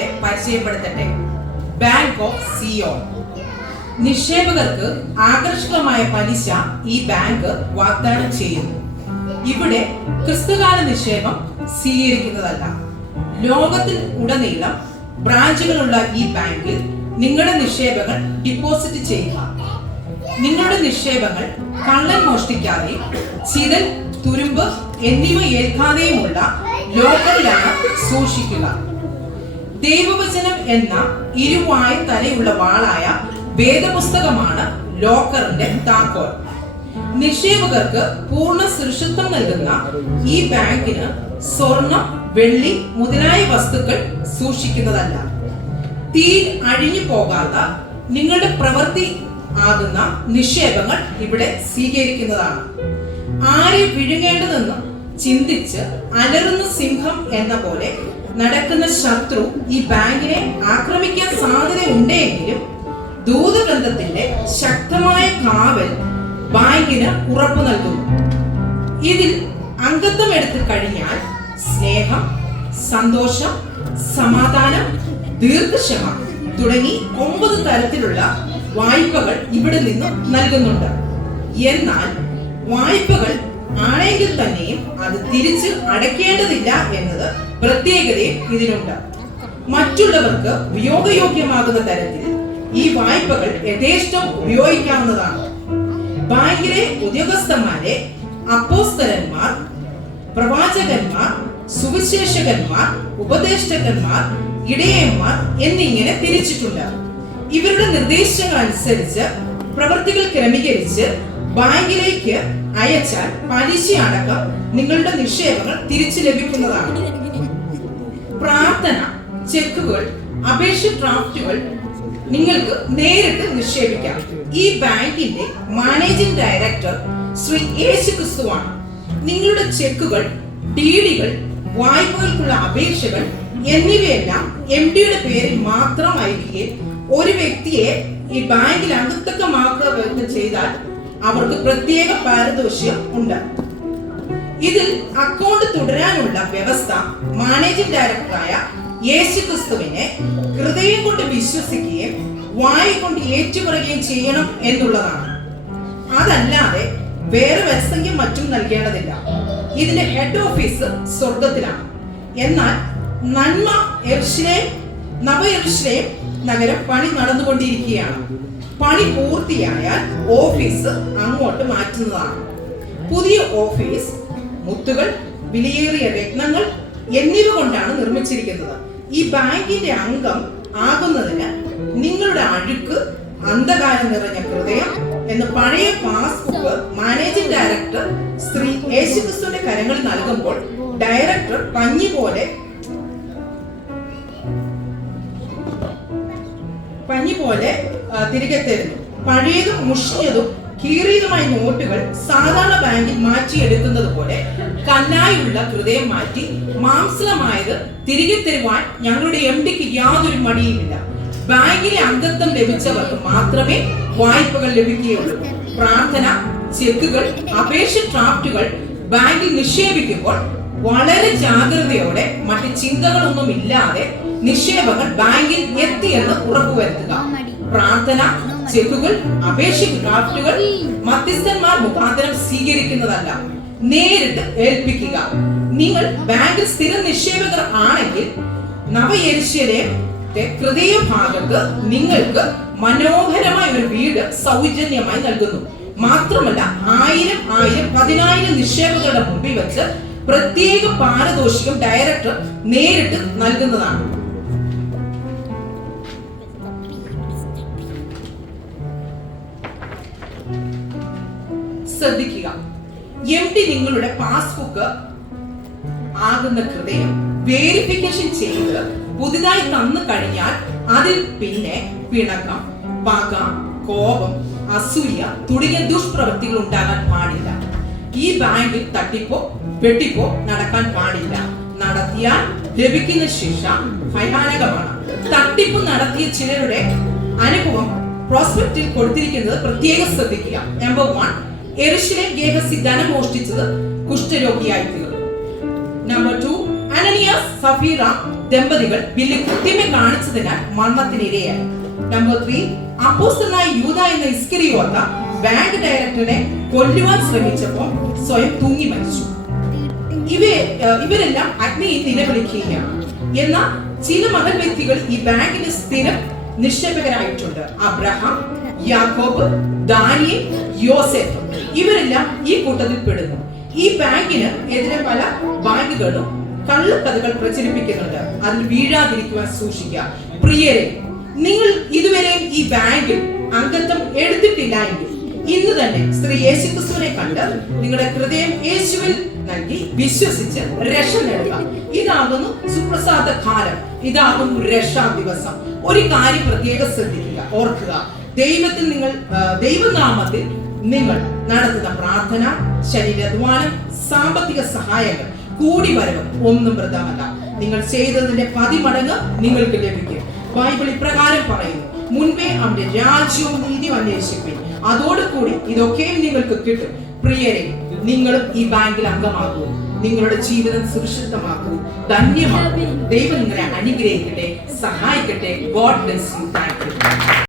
നിങ്ങളോട് പരിചയപ്പെടുത്തട്ടെ. Bank of Zion. നിക്ഷേപകർക്ക് ആകർഷകമായ പലിശ ഈ ബാങ്ക് വാഗ്ദാനം ചെയ്യുന്നു. ഇവിടെ ക്രിസ്തുകാല നിക്ഷേപം സ്വീകരിക്കുന്നതല്ല. ലോകത്തിൽ ഉടനീളം ബ്രാഞ്ചുകളുള്ള ഈ ബാങ്കിൽ നിങ്ങളുടെ നിക്ഷേപങ്ങൾ ഡിപ്പോസിറ്റ് ചെയ്യുക. നിങ്ങളുടെ നിക്ഷേപങ്ങൾ കള്ളൻ മോഷ്ടിക്കാതെയും ചിതൽ, തുരുമ്പ് എന്നിവ ഏൽക്കാതെയുമുള്ള ലോക്കറിലാണ് സൂക്ഷിക്കുക. ദൈവവചനം എന്ന ഇരുവായ തലയുള്ള വാളായ വേദപുസ്തകമാണ് ലോക്കറിന്റെ താക്കോൽ. നിക്ഷേപകർക്ക് പൂർണ്ണ സുരക്ഷിതത്വം നൽകുന്ന ഈ ബാങ്കിന് സ്വർണം, വെള്ളി മുതലായ വസ്തുക്കൾ സൂക്ഷിക്കുന്നതല്ല. തീ അഴിഞ്ഞു പോകാത്ത നിങ്ങളുടെ പ്രവൃത്തി ആകുന്ന നിക്ഷേപങ്ങൾ ഇവിടെ സ്വീകരിക്കുന്നതാണ്. ആരെ വിഴുങ്ങേണ്ടതെന്ന് ചിന്തിച്ച് അലറുന്ന സിംഹം എന്ന പോലെ നടക്കുന്ന ശത്രു ഈ ബാങ്കിനെ ആക്രമിക്കാൻ സാധ്യതയുണ്ടെങ്കിലും ദൂതഗ്രന്ഥത്തിന്റെ ശക്തമായ കാവൽ ബാങ്കിന് ഉറപ്പു നൽകുന്നു. ഇതിൽ അംഗത്വം എടുത്തു കഴിഞ്ഞാൽ സ്നേഹം, സന്തോഷം, സമാധാനം, ദീർഘക്ഷമ തുടങ്ങി 9 തരത്തിലുള്ള വായ്പകൾ ഇവിടെ നിന്നും നൽകുന്നുണ്ട്. എന്നാൽ വായ്പകൾ ആണെങ്കിൽ തന്നെയും അത് തിരിച്ച് അടയ്ക്കേണ്ടതില്ല എന്നത് പ്രത്യേകതയും ഇതിനുണ്ട്. മറ്റുള്ളവർക്ക് ഉപയോഗയോഗ്യമാകുന്ന തരത്തിൽ ഈ വായ്പകൾ യഥേഷ്ടം ഉപയോഗിക്കാവുന്നതാണ്. ബാങ്കിലെ ഉദ്യോഗസ്ഥന്മാരെ അപ്പോസ്തലന്മാർ, പ്രവാചകന്മാർ, സുവിശേഷകന്മാർ, ഉപദേഷ്ടകന്മാർ, ഇടയന്മാർ എന്നിങ്ങനെ തിരിച്ചിട്ടുണ്ട്. ഇവരുടെ നിർദ്ദേശങ്ങൾ അനുസരിച്ച് പ്രവൃത്തികൾ ക്രമീകരിച്ച് ബാങ്കിലേക്ക് അയച്ചാൽ പലിശ അടക്കം നിങ്ങളുടെ നിക്ഷേപങ്ങൾ തിരിച്ചു ലഭിക്കുന്നതാണ്. പ്രാർത്ഥന, ചെക്കുകൾ, അപേക്ഷ ഡ്രാഫ്റ്റുകൾ നിങ്ങൾക്ക് നേരിട്ട് നിക്ഷേപിക്കാം. ഈ ബാങ്കിന്റെ മാനേജിംഗ് ഡയറക്ടർ ശ്രീ യേശുക്രിസ്തുവാണ്. നിങ്ങളുടെ ചെക്കുകൾ, ഡിഡികൾ, വായ്പകൾക്കുള്ള അപേക്ഷകൾ എന്നിവയെല്ലാം MDയുടെ പേരിൽ മാത്രം അയക്കുകയും ഒരു വ്യക്തിയെ ഈ ബാങ്കിൽ അംഗത്വമാക്കുക ചെയ്താൽ അവർക്ക് പ്രത്യേക പാരിതോഷികം ഉണ്ട്. ഇതിൽ അക്കൗണ്ട് തുടരാനുള്ള വ്യവസ്ഥ മാനേജിംഗ് ഡയറക്ടറായ യേശുക്രിസ്തുവിനെ ഹൃദയം കൊണ്ട് വിശ്വസിക്കുകയും വായ് കൊണ്ട് ഏറ്റുപറയുകയും ചെയ്യണം എന്നുള്ളതാണ്. അതല്ലാതെ വേറെ വ്യവസ്ഥയ്ക്കും മറ്റും നൽകേണ്ടതില്ല. ഇതിന്റെ ഹെഡ് ഓഫീസ് സ്വർഗത്തിലാണ്. എന്നാൽ നന്മ യെരൂശലേം, നവ യെരൂശലേം നഗരം പണി നടന്നുകൊണ്ടിരിക്കുകയാണ്. പണി പൂർത്തിയായാൽ ഓഫീസ് അങ്ങോട്ട് മാറ്റുന്നതാണ്. പുതിയ ഓഫീസ് മുത്തുകൾ, വിലയേറിയ രത്നങ്ങൾ എന്നിവ കൊണ്ടാണ് നിർമ്മിച്ചിരിക്കുന്നത്. ഈ ബാങ്കിന്റെ അംഗം ആകുന്നതിന് നിങ്ങളുടെ അഴുക്ക്, അന്ധകാരം നിറഞ്ഞ ഹൃദയം എന്ന പഴയ പാസ്ബുക്ക് മാനേജിംഗ് ഡയറക്ടർ ശ്രീ യേശുക്രിസ്തുവിന്റെ കരങ്ങളിൽ നൽകുമ്പോൾ ഡയറക്ടർ പഞ്ഞി പോലെ തിരികെ തരുന്നു. പഴയതും മുഷിഞ്ഞതും കീറിയതുമായ നോട്ടുകൾ സാധാരണ ബാങ്കിൽ മാറ്റിയെടുക്കുന്നത് പോലെ കല്ലായുള്ള ഹൃദയം മാറ്റി മാംസമായത് തിരികെ തരുവാൻ ഞങ്ങളുടെ MDക്ക് യാതൊരു മടിയുമില്ല. ബാങ്കിലെ അംഗത്വം ലഭിച്ചവർക്ക് മാത്രമേ വായ്പകൾ ലഭിക്കുകയുള്ളൂ. പ്രാർത്ഥന, ചെക്കുകൾ, അപേക്ഷ ഡ്രാഫ്റ്റുകൾ ബാങ്കിൽ നിക്ഷേപിക്കുമ്പോൾ വളരെ ജാഗ്രതയോടെ മറ്റ് ചിന്തകളൊന്നും ഇല്ലാതെ നിക്ഷേപങ്ങൾ ബാങ്കിൽ എത്തിയെന്ന് ഉറപ്പുവരുത്തുക. പ്രാർത്ഥന, ചെക്കുകൾ, അപേക്ഷ ഡ്രാഫ്റ്റുകൾ മധ്യസ്ഥന്മാർ മുഖാന്തരം സ്വീകരിക്കുന്നതല്ല, നേരിട്ട് ഏൽപ്പിക്കുക. നിങ്ങൾ ബാങ്കിൽ സ്ഥിര നിക്ഷേപകർ ആണെങ്കിൽ നവ യെരൂശലേമിന്റെ ഹൃദയഭാഗത്ത് നിങ്ങൾക്ക് മനോഹരമായ ഒരു വീട് സൗജന്യമായി നൽകുന്നു. മാത്രമല്ല 1000, 10,000 നിക്ഷേപകരുടെ മുമ്പിൽ വെച്ച് പ്രത്യേക പാരിതോഷികം ഡയറക്ടർ നേരിട്ട് നൽകുന്നതാണ്. ശ്രദ്ധിക്കുക, MD നിങ്ങളുടെ പാസ്ബുക്ക് ആകുന്ന ഹൃദയം വേരിഫിക്കേഷൻ ചെയ്ത് പുതുതായി തന്നു കഴിഞ്ഞാൽ അതിൽ പിന്നെ പിണക്കം, പക, കോപം, അസൂയ തുടങ്ങിയ ദുഷ്പ്രവൃത്തികൾ ഉണ്ടാകാൻ പാടില്ല. ഈ ബാങ്കിൽ തട്ടിപ്പോ വെട്ടിപ്പോ നടക്കാൻ പാടില്ല. നടത്തിയാൽ ലഭിക്കുന്ന ശിക്ഷ ഭയാനകമാണ്. തട്ടിപ്പ് നടത്തിയ ചിലരുടെ അനുഭവം പ്രോസ്പെക്റ്റിൽ കൊടുത്തിരിക്കുന്നത് പ്രത്യേകം ശ്രദ്ധിക്കുക. നമ്പർ 1, യെരൂശലേം ഗേഹസി ധനം മോഷ്ടിച്ചത് കുഷ്ഠരോഗിയായി തീർന്നു. നമ്പർ 2, അനനിയാസ്, സഫീറ ദമ്പതികൾ ബില്ലിൽ കൃത്യമേ കാണിച്ചതിനാൽ മരണത്തിനിരയായി. നമ്പർ 3, അപ്പോസ്തലനായ യൂദ എന്ന ഇസ്കരിയോത്ത ബാങ്ക് ഡയറക്ടറിനെ കൊല്ലുവാൻ ശ്രമിച്ചപ്പോൾ സ്വയം തൂങ്ങി മരിച്ചു. ഇവരെല്ലാം അഗ്നിയിൽ നിലവിളിക്കുകയാണ്. എന്നാൽ ചില മഹൽ വ്യക്തികൾ ഈ ബാങ്കിന്റെ സ്ഥിരം നിക്ഷേപകരായിട്ടുണ്ട്. അബ്രഹാം, യാക്കോബ്, ദാനിയേൽ, യോസേഫ് ഇവരെല്ലാം ഈ കൂട്ടത്തിൽ പെടുന്നു. ഈ ബാങ്കിന് എതിരെ പല ബാങ്കുകളും കള്ളക്കഥകൾ പ്രചരിപ്പിക്കുന്നുണ്ട്. അതിൽ വീഴാതിരിക്കുവാൻ സൂക്ഷിക്കുക. പ്രിയരെ, നിങ്ങൾ ഇതുവരെയും ഈ ബാങ്കിൽ അംഗത്വം എടുത്തിട്ടില്ല എങ്കിൽ ഇന്ന് തന്നെ സ്ത്രീ യേശുക്രിസ്തുവിനെ കണ്ട് നിങ്ങളുടെ ഹൃദയം യേശുവിൽ നൽകി വിശ്വസിച്ച് രക്ഷ നേടുക. ഇതാകുന്നു സുപ്രസാദ കാലം, ഇതാകുന്നു രക്ഷാ ദിവസം. ഒരു കാര്യം പ്രത്യേകം ശ്രദ്ധിക്കുക, ഓർക്കുക, ദൈവനാമത്തിൽ നിങ്ങൾ നടത്തുന്ന പ്രാർത്ഥന, ശരീരാധ്വാനം, സാമ്പത്തിക സഹായങ്ങൾ, കൂടി വരവ് ഒന്നും വൃഥാമല്ല. നിങ്ങൾ ചെയ്തതിന്റെ 10 മടങ്ങ് നിങ്ങൾക്ക് ലഭിക്കും. ബൈബിൾ ഇപ്രകാരം പറയുന്നു, മുൻപേ അവന്റെ രാജ്യവും നീതിയും അന്വേഷിപ്പിൻ, അതോടുകൂടി ഇതൊക്കെയും നിങ്ങൾക്ക് കിട്ടും. പ്രിയരെ, നിങ്ങളും ഈ ബാങ്കിൽ അംഗമാകൂ. നിങ്ങളുടെ ജീവിതം സുരക്ഷിതമാക്കൂ, ധന്യമാക്കൂ. ദൈവം നിങ്ങളെ അനുഗ്രഹിക്കട്ടെ, സഹായിക്കട്ടെ. God bless you. Thank you.